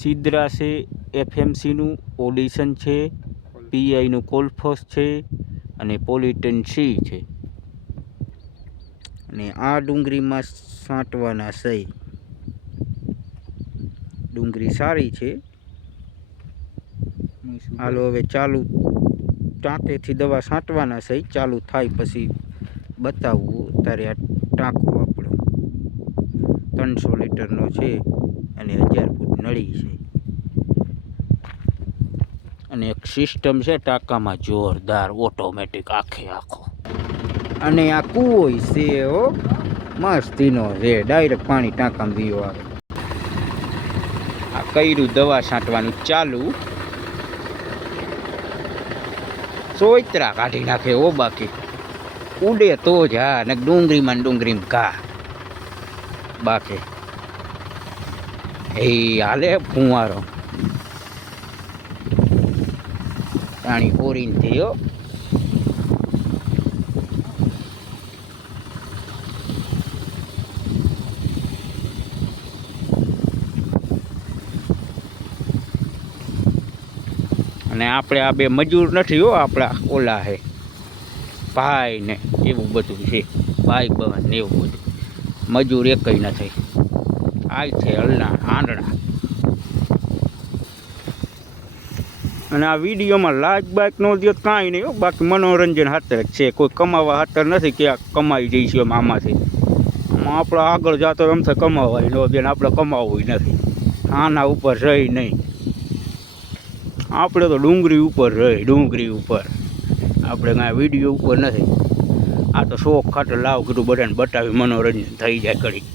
સિદ્રા છે, એફએમસીનું ઓડિશન છે, પીઆઈનું કોલ્ફોસ છે અને પોલિટન સી છે. અને આ ડુંગળીમાં છાંટવાના છે. ડુંગળી સારી છે. હાલો હવે ચાલુ ટાંકેથી દવા છાંટવાના છે. ચાલુ થાય પછી બતાવવું. અત્યારે આ ટાંકો આપણો 300 લીટરનો છે અને 1000 ફૂટ નળી છે. અને એક સિસ્ટમ છે ટાંકામાં જોરદાર ઓટોમેટિક આખો. અને આ કૂવો છે હો, મસ્તીનો છે. ડાયરેક્ટ પાણી ટાંકામાં દીવો આવે. આ કર્યું દવા છાંટવાનું ચાલુ. સોયત્રા કાઢી નાખે હો, બાકી ઉડે તો જ. હા ને ડુંગળીમાં ઘા બાકી એ હાલે ફુવારો પાણી પોરીને થયો. અને આપણે આ બે મજૂર નથી હો, આપણા ઓલા હે ભાઈ ને એવું બધું છે. ભાઈ બહન ને એવું બધું મજૂર એકય નથી. આ છે હલના આંધળા. અને આ વિડીયોમાં લાઈક બાઈક નો દો કાંઈ નહીં હો, બાકી મનોરંજન હાથર છે. કોઈ કમાવા હાથર નથી કે આ કમાઈ જઈશું આમાંથી. આમાં આપણે આગળ જતો રમતા કમાવાય નો બેન, આપણે કમાવવું નથી. આના ઉપર રહી નહીં. આપણે તો ડુંગળી ઉપર રહી, ડુંગળી ઉપર. આપણે કાંઈ વિડીયો ઉપર નથી. આ તો શોખ ખાતર લાવ કીધું બધાને બતાવી મનોરંજન થઈ જાય ઘડી.